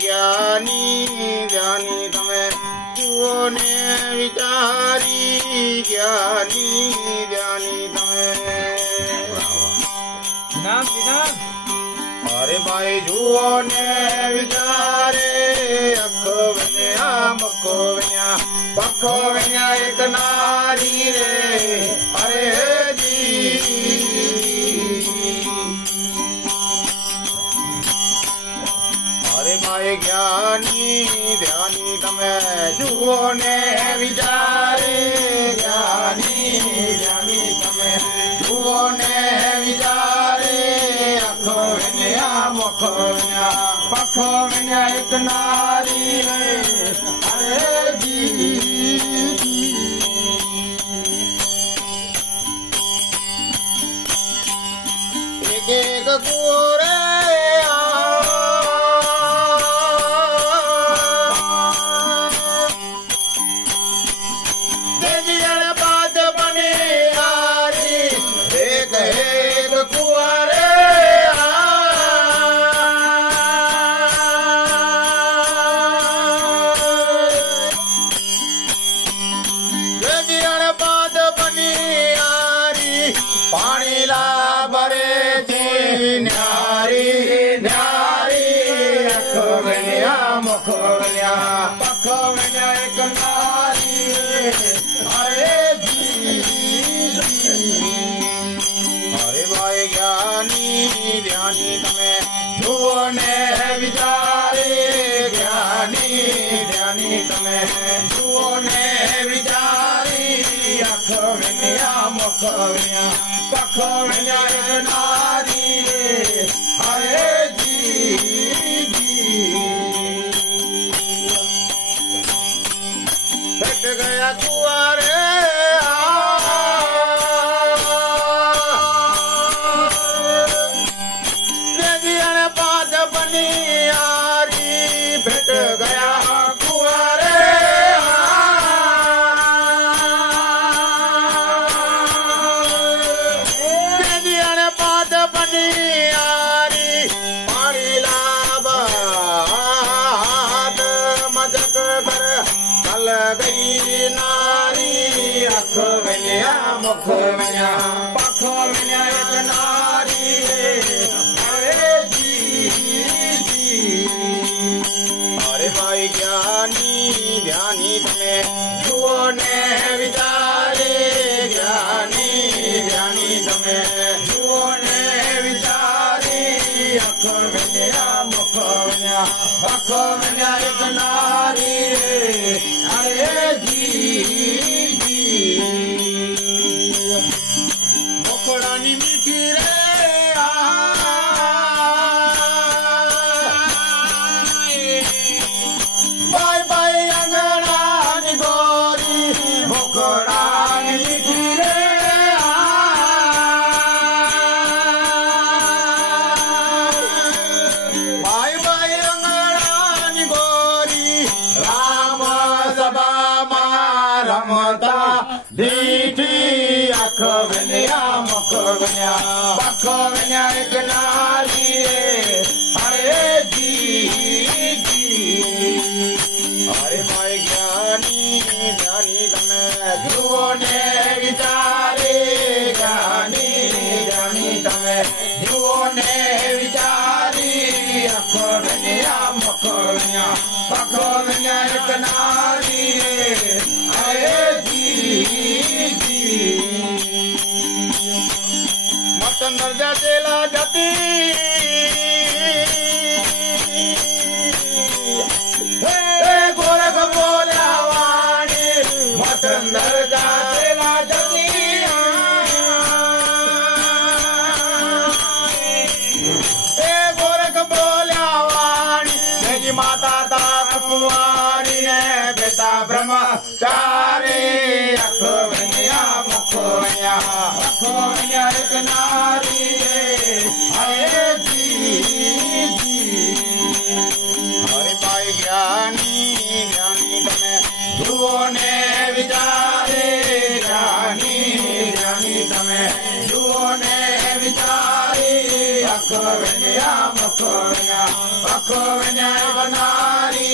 ज्ञानी ज्ञानी तमे जुओ ने विचारी ज्ञानी ज्ञानी तमे अरे भाई जुओ ने विचारे अखो वन्या मखो वन्या पखो वन्या एक नारी रे अरे जी अरे भाई ज्ञानी ध्यानी तमे जुओ ने विचारे ज्ञानी ज्ञानी तमे जुओ ने विचारे अखो वन्या मखो वन्या पखो वन्या एक नारी रे अरे जी एक एक कुरे अरे भाई ज्ञानी ध्यानी तमे जुओ ने विचारे ज्ञानी ध्यानी तमे जुओ ने विचारी अखो वन्या मखो वन्या पखो वन्या एक नारी अरे जी बैठ गया कुआरे गई नारी अखो वन्या मुखो वन्या पखो वन्या एक नारी अरे जी अरे भाई ज्ञानी ध्यानी तमे जुओ ने विचारे ज्ञानी ध्यानी तमे जुओ ने विचारे अखो वन्या मुखो वन्या पखो वन्या एक नारी अरे जी मुखड़ानी मीठी रे बाय बाय अंगड़ानी गोरी मुखड़ानी मीठी रे बाय बाय अंगड़ानी गोरी राम सभा रमता दीठी अखो वन्या मखो वन्या पखो वन्या एक नारी अरे जी अरे भाई ज्ञानी ज्ञानी तमे जुओ ने विचारे ज्ञानी ज्ञानी तमे जुओ ने विचारी अखो वन्या मखो वन्या पखो वन्या एक नारी अरे जी मत नर्जा चेला जाती गोरख बोला वाणी मत नर्जा चेला जाती गोरख बोला वाणी मेरी माता दात कुंवारी ने बेटा ब्रह्मचारी अखो वन्या मुखो वन्या पखो वन्या एक नारी अरे जी अरे भाई ज्ञानी ज्ञानी तमे जुओ ने विचारे ज्ञानी ज्ञानी तमे जुओ ने विचारे Makovenya, Makovenya, Makovenya, Ivanari,